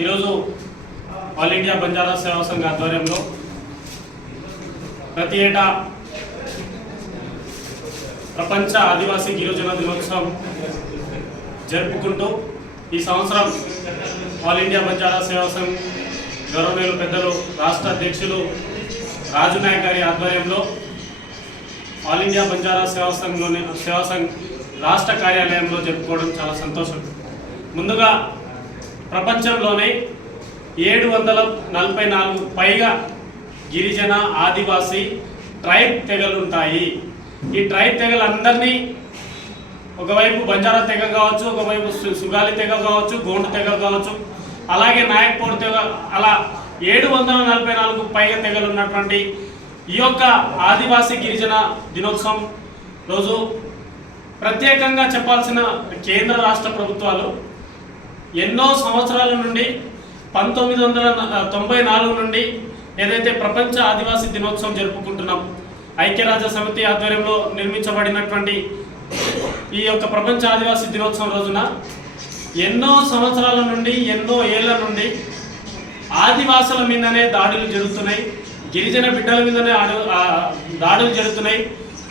ఈరోజు all India Banjara సేవా సంఘ ఆధ్వర్యంలో ప్రతి ఏటా ప్రపంచ ఆదివాసీ గిరిజన దినోత్సవం జరుపుకుంటూ ఈ సంవత్సరం ఆల్ ఇండియా బంజారా సేవా సంఘ్ గౌరవనీయులు పెద్దలు రాష్ట్ర అధ్యక్షులు రాజు నాయక్ గారి ఆధ్వర్యంలో ఆల్ ఇండియా బంజారా సేవా సంఘ్లోని సేవా సంఘ్ రాష్ట్ర కార్యాలయంలో జరుపుకోవడం చాలా సంతోషం. ముందుగా ప్రపంచంలోనే ఏడు వందల నలభై నాలుగు పైగా గిరిజన ఆదివాసీ ట్రైబ్ తెగలు ఉంటాయి. ఈ ట్రైబ్ తెగలందరినీ ఒకవైపు బంజారా తెగ కావచ్చు ఒకవైపు సుగాలి తెగ కావచ్చు గోండు తెగ కావచ్చు అలాగే నాయక్పూర్ తెగ అలా ఏడు వందల నలభై నాలుగు పైగా తెగలు ఉన్నటువంటి ఈ యొక్క ఆదివాసీ గిరిజన దినోత్సవం రోజు ప్రత్యేకంగా చెప్పాల్సిన కేంద్ర రాష్ట్ర ప్రభుత్వాలు ఎన్నో సంవత్సరాల నుండి పంతొమ్మిది వందల తొంభై నాలుగు నుండి ఏదైతే ప్రపంచ ఆదివాసీ దినోత్సవం జరుపుకుంటున్నాం ఐక్యరాజ్య సమితి ఆధ్వర్యంలో నిర్మించబడినటువంటి ఈ యొక్క ప్రపంచ ఆదివాసీ దినోత్సవం రోజున ఎన్నో సంవత్సరాల నుండి ఎన్నో ఏళ్ళ నుండి ఆదివాసుల మీదనే దాడులు జరుగుతున్నాయి గిరిజన బిడ్డల మీదనే దాడులు జరుగుతున్నాయి.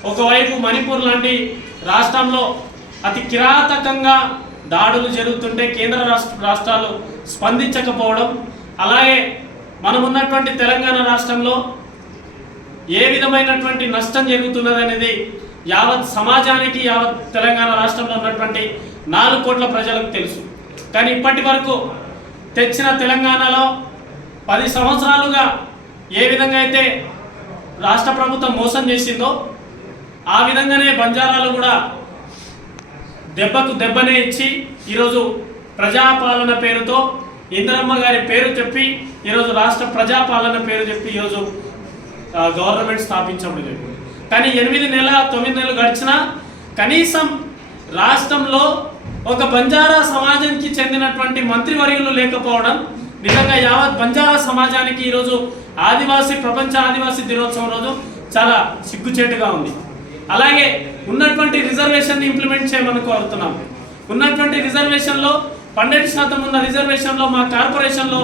ఒకవైపు మణిపూర్ లాంటి రాష్ట్రంలో అతి కిరాతకంగా దాడులు జరుగుతుంటే కేంద్ర రాష్ట్ర రాష్ట్రాలు స్పందించకపోవడం అలాగే మనమున్నటువంటి తెలంగాణ రాష్ట్రంలో ఏ విధమైనటువంటి నష్టం జరుగుతున్నది అనేది యావత్ సమాజానికి యావత్ తెలంగాణ రాష్ట్రంలో ఉన్నటువంటి నాలుగు కోట్ల ప్రజలకు తెలుసు. కానీ ఇప్పటి వరకు తెచ్చిన తెలంగాణలో పది సంవత్సరాలుగా ఏ విధంగా అయితే రాష్ట్ర ప్రభుత్వం మోసం చేసిందో ఆ విధంగానే బంజారాలు కూడా దెబ్బకు దెబ్బనే ఇచ్చి ఈరోజు ప్రజాపాలన పేరుతో ఇందిరమ్మ గారి పేరు చెప్పి ఈరోజు రాష్ట్ర ప్రజాపాలన పేరు చెప్పి ఈరోజు గవర్నమెంట్ స్థాపించడం జరిగింది. కానీ ఎనిమిది నెలల తొమ్మిది నెలలు గడిచినా కనీసం రాష్ట్రంలో ఒక బంజారా సమాజానికి చెందినటువంటి మంత్రివర్యులు లేకపోవడం నిజంగా యావత్ బంజారా సమాజానికి ఈరోజు ఆదివాసీ ప్రపంచ ఆదివాసీ దినోత్సవం రోజు చాలా సిగ్గుచేటుగా ఉంది. అలాగే ఉన్నటువంటి రిజర్వేషన్ ఇంప్లిమెంట్ చేయమని కోరుతున్నాం. ఉన్నటువంటి రిజర్వేషన్లో పన్నెండు శాతం ఉన్న రిజర్వేషన్లో మా కార్పొరేషన్లో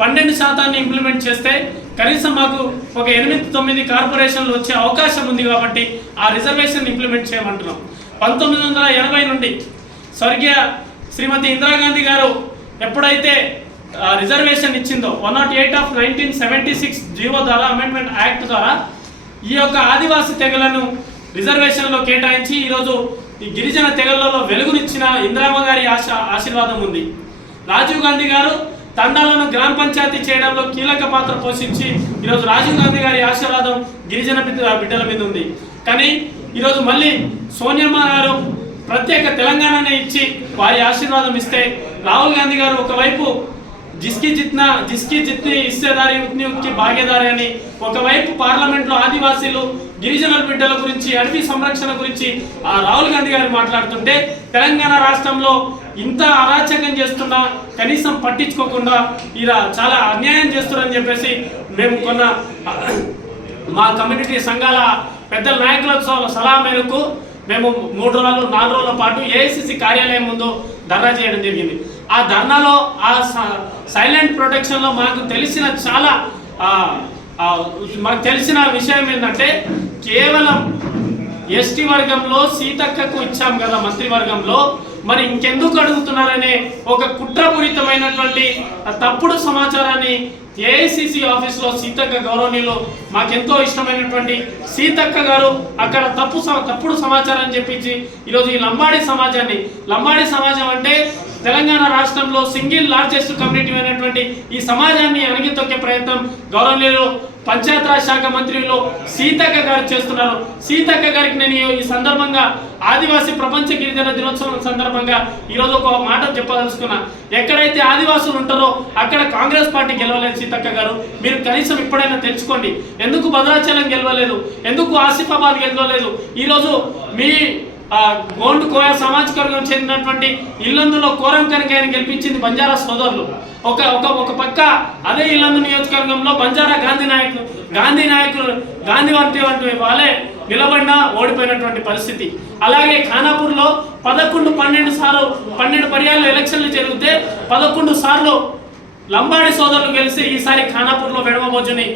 పన్నెండు శాతాన్ని ఇంప్లిమెంట్ చేస్తే కనీసం మాకు ఒక ఎనిమిది తొమ్మిది కార్పొరేషన్లు వచ్చే అవకాశం ఉంది కాబట్టి ఆ రిజర్వేషన్ ఇంప్లిమెంట్ చేయమంటున్నాం. పంతొమ్మిది వందల ఎనభై నుండి స్వర్గీయ శ్రీమతి ఇందిరాగాంధీ గారు ఎప్పుడైతే ఆ, రిజర్వేషన్ ఇచ్చిందో one not eight of nineteen seventy six GO ద్వారా అమెండ్మెంట్ యాక్ట్ ద్వారా ఈ యొక్క ఆదివాసీ తెగలను రిజర్వేషన్లో కేటాయించి ఈరోజు ఈ గిరిజన తెగలలో వెలుగునిచ్చిన ఇందిరామ్మ గారి ఆశ ఆశీర్వాదం ఉంది. రాజీవ్ గాంధీ గారు తండాలను గ్రామ పంచాయతీ చేయడంలో కీలక పాత్ర పోషించి ఈరోజు రాజీవ్ గాంధీ గారి ఆశీర్వాదం గిరిజన బిడ్డ బిడ్డల మీద ఉంది. కానీ ఈరోజు మళ్ళీ సోనియమ్మ గారు ప్రత్యేక తెలంగాణనే ఇచ్చి వారి ఆశీర్వాదం ఇస్తే రాహుల్ గాంధీ గారు ఒకవైపు జిస్కి జిత్నా జిస్కి జిత్ని ఇస్తేదారి ఉత్ని ఉత్కి భాగ్యదారి అని ఒకవైపు పార్లమెంట్లో ఆదివాసీలు గిరిజనుల బిడ్డల గురించి అడవి సంరక్షణ గురించి ఆ రాహుల్ గాంధీ గారు మాట్లాడుతుంటే తెలంగాణ రాష్ట్రంలో ఇంత అరాచకం చేస్తున్నా కనీసం పట్టించుకోకుండా ఇలా చాలా అన్యాయం చేస్తున్నారని చెప్పేసి మేము కొన్న మా కమ్యూనిటీ సంఘాల పెద్దల నాయకుల సలహా మేరకు మేము మూడు రోజులు నాలుగు రోజుల పాటు ఏఐసిసి కార్యాలయం ముందు ధర్నా చేయడం జరిగింది. ఆ ధర్నాలో ఆ సైలెంట్ ప్రొటెక్షన్లో మాకు తెలిసిన చాలా మాకు తెలిసిన విషయం ఏంటంటే కేవలం ఎస్టీ వర్గంలో సీతక్కకు ఇచ్చాం కదా మంత్రివర్గంలో మరి ఇంకెందుకు అడుగుతున్నారనే ఒక కుట్రపూరితమైనటువంటి తప్పుడు సమాచారాన్ని ఏఐసిసి ఆఫీస్లో సీతక్క గౌరవనీయులు మాకెంతో ఇష్టమైనటువంటి సీతక్క గారు అక్కడ తప్పు తప్పుడు సమాచారం చెప్పించి ఈరోజు ఈ లంబాడి సమాజాన్ని లంబాడి సమాజం అంటే తెలంగాణ రాష్ట్రంలో సింగిల్ లార్జెస్ట్ కమ్యూనిటీ అయినటువంటి ఈ సమాజాన్ని అణిగితొక్కే ప్రయత్నం గౌరవనీయులు పంచాయతీరాజ్ శాఖ మంత్రిలో సీతక్క గారు చేస్తున్నారు. సీతక్క గారికి నేను ఈ- సందర్భంగా ఆదివాసీ ప్రపంచ గిరిజన దినోత్సవం సందర్భంగా ఈరోజు ఒక మాట చెప్పదలుచుకున్నా. ఎక్కడైతే ఆదివాసులు ఉంటారో అక్కడ కాంగ్రెస్ పార్టీ గెలవలేదు సీతక్క గారు. మీరు కనీసం ఇప్పుడైనా తెలుసుకోండి. ఎందుకు భద్రాచలం గెలవలేదు? ఎందుకు ఆసిఫాబాద్ గెలవలేదు? ఈరోజు మీ గోండు కోయ సామాజిక వర్గం చెందినటువంటి ఇల్లందులో కోరం ఆయన గెలిపించింది బంజారా సోదరులు. ఒక ఒక ఒక పక్క అదే ఇల్లందు నియోజకవర్గంలో బంజారా గాంధీ నాయకులు గాంధీ నాయకులు గాంధీ వంటి వంటి వాళ్ళే నిలబడినా ఓడిపోయినటువంటి పరిస్థితి. అలాగే ఖానాపూర్లో పదకొండు పన్నెండు సార్లు పన్నెండు పర్యాలు ఎలక్షన్లు జరిగితే పదకొండు సార్లు లంబాడి సోదరులు గెలిచి ఈసారి ఖానాపూర్లో వెడమబోజుని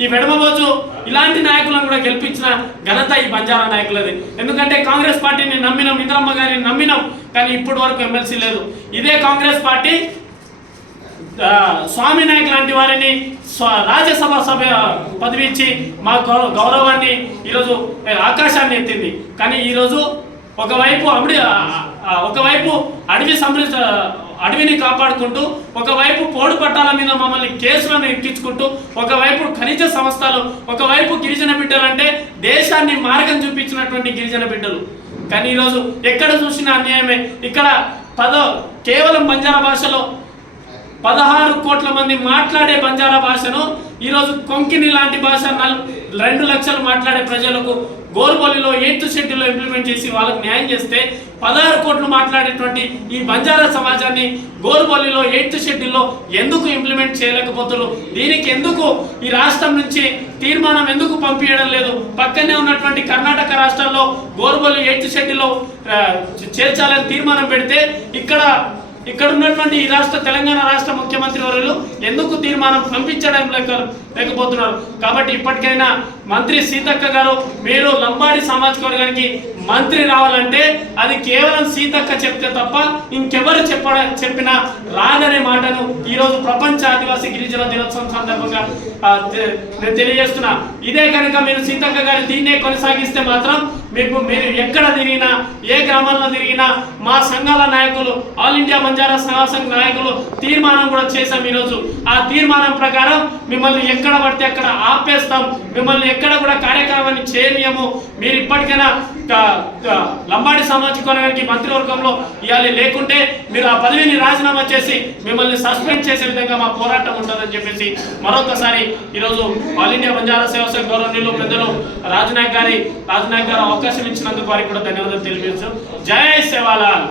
ఈ వెడమబోజు ఇలాంటి నాయకులను కూడా గెలిపించిన ఘనత ఈ బంజారా నాయకులది. ఎందుకంటే కాంగ్రెస్ పార్టీని నమ్మినాం ఇంద్రమ్మ గారిని నమ్మినాం కానీ ఇప్పటి వరకు ఎమ్మెల్సీ లేదు. ఇదే కాంగ్రెస్ పార్టీ స్వామి నాయక్ లాంటి వారిని స్వ- రాజ్యసభ సభ పదవి ఇచ్చి మా గౌరవాన్ని ఈరోజు ఆకాశాన్ని ఎత్తింది. కానీ ఈరోజు ఒకవైపు అమిడి ఒకవైపు అడవి సంరక్ష అడవిని కాపాడుకుంటూ ఒకవైపు పోడు పట్టాల మీద మమ్మల్ని కేసులను ఎక్కించుకుంటూ ఒకవైపు ఖనిజ సంస్థలు ఒకవైపు గిరిజన బిడ్డలంటే దేశాన్ని మార్గం చూపించినటువంటి గిరిజన బిడ్డలు. కానీ ఈరోజు ఎక్కడ చూసినా అన్యాయమే. ఇక్కడ పదో కేవలం బంజారా భాషలో పదహారు కోట్ల మంది మాట్లాడే బంజారా భాషను ఈరోజు కొంకిని లాంటి భాష నల్ రెండు లక్షలు మాట్లాడే ప్రజలకు గోరుబల్లిలో ఎయిత్ షెడ్యూల్లో ఇంప్లిమెంట్ చేసి వాళ్ళకి న్యాయం చేస్తే పదహారు కోట్లు మాట్లాడేటువంటి ఈ బంజారా సమాజాన్ని గోరుబల్లిలో ఎయిత్ షెడ్యూల్లో ఎందుకు ఇంప్లిమెంట్ చేయలేకపోతున్నారు? దీనికి ఎందుకు ఈ రాష్ట్రం నుంచి తీర్మానం ఎందుకు పంపించడం లేదు? పక్కనే ఉన్నటువంటి కర్ణాటక రాష్ట్రంలో గోరుబల్లి ఎయిత్ షెడ్యూల్లో చేర్చాలని తీర్మానం పెడితే ఇక్కడ ఇక్కడ ఉన్నటువంటి ఈ రాష్ట్ర తెలంగాణ రాష్ట్ర ముఖ్యమంత్రి వర్యులు ఎందుకు తీర్మానం పంపించడం లేక లేకపోతున్నారు. కాబట్టి ఇప్పటికైనా మంత్రి సీతక్క గారు మీరు లంబాడి సామాజిక వర్గానికి మంత్రి రావాలంటే అది కేవలం సీతక్క చెప్తే తప్ప ఇంకెవరు చెప్ప చెప్పినా రాదనే మాటను ఈరోజు ప్రపంచ ఆదివాసీ గిరిజన దినోత్సవం సందర్భంగా నేను తెలియజేస్తున్నా. ఇదే కనుక మీరు సీతక్క గారు దీన్నే కొనసాగిస్తే మాత్రం మీకు మీరు ఎక్కడ తిరిగినా ఏ గ్రామాల్లో తిరిగినా మా సంఘాల నాయకులు ఆల్ ఇండియా బంజారా సహా సంఘ నాయకులు తీర్మానం కూడా చేశాం ఈరోజు. ఆ తీర్మానం ప్రకారం మిమ్మల్ని ఎక్కడ పడితే అక్కడ ఆపేస్తాం. మిమ్మల్ని ఎక్కడ కూడా కార్యక్రమాన్ని చేయనీయము. మీరు ఇప్పటికైనా లంబాడి సామాజిక వర్గానికి మంత్రివర్గంలో ఇవ్వాలి. లేకుంటే మీరు ఆ పదవిని రాజీనామా చేసి మిమ్మల్ని సస్పెండ్ చేసే విధంగా మా పోరాటం ఉంటుందని చెప్పేసి మరొకసారి ఈరోజు ఆల్ ఇండియా బంజారా సేవ సంఘ గౌరవనీయులు పెద్దలు రాజనాయక్ గారి రాజనాయక్ గారు అవకాశం ఇచ్చినందుకు వారికి కూడా ధన్యవాదాలు తెలియజేస్తాం జై సేవాలాల్.